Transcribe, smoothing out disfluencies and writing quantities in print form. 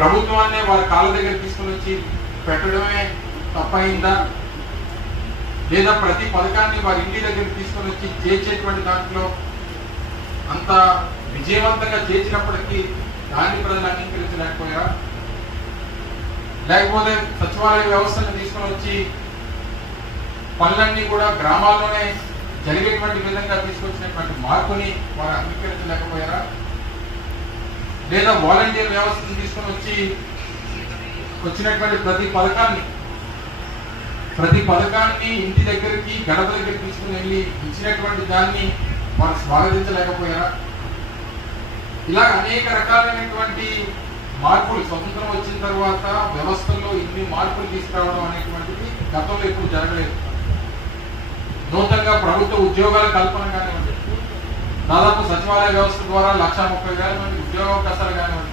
ప్రభుత్వాన్నే వారి కాళ్ళ దగ్గర తీసుకుని వచ్చి పెట్టడమే తప్పైందా, లేదా ప్రతి పథకాన్ని వారి ఇంటి దగ్గర తీసుకొని వచ్చి చేర్చేటువంటి దాంట్లో అంత విజయవంతంగా చేర్చినప్పటికీ దాన్ని ప్రజలు అంగీకరించలేకపోయారా? లేకపోతే సచివాలయ వ్యవస్థను తీసుకొని వచ్చి పనులన్నీ కూడా గ్రామాల్లోనే జరిగేటువంటి విధంగా తీసుకొచ్చినటువంటి మార్పుని వారు అంగీకరించలేకపోయారా? లేదా వాలంటీర్ వ్యవస్థను తీసుకొని వచ్చి వచ్చినటువంటి ప్రతి పథకాన్ని ఇంటి దగ్గరికి గడప దగ్గర తీసుకుని వెళ్ళి ఇచ్చినటువంటి దాన్ని వారు స్వాగతించలేకపోయారా? ఇలా అనేక రకాలైనటువంటి మార్పులు స్వతంత్రం వచ్చిన తర్వాత వ్యవస్థల్లో ఇన్ని మార్పులు తీసుకురావడం అనేటువంటిది గతంలో ఎప్పుడు జరగలేదు. నూతనంగా ప్రభుత్వ ఉద్యోగాల కల్పన కానివ్వండి, దాదాపు సచివాలయ వ్యవస్థ ద్వారా 1,30,000 మంది ఉద్యోగావకాశాలు కానివ్వండి,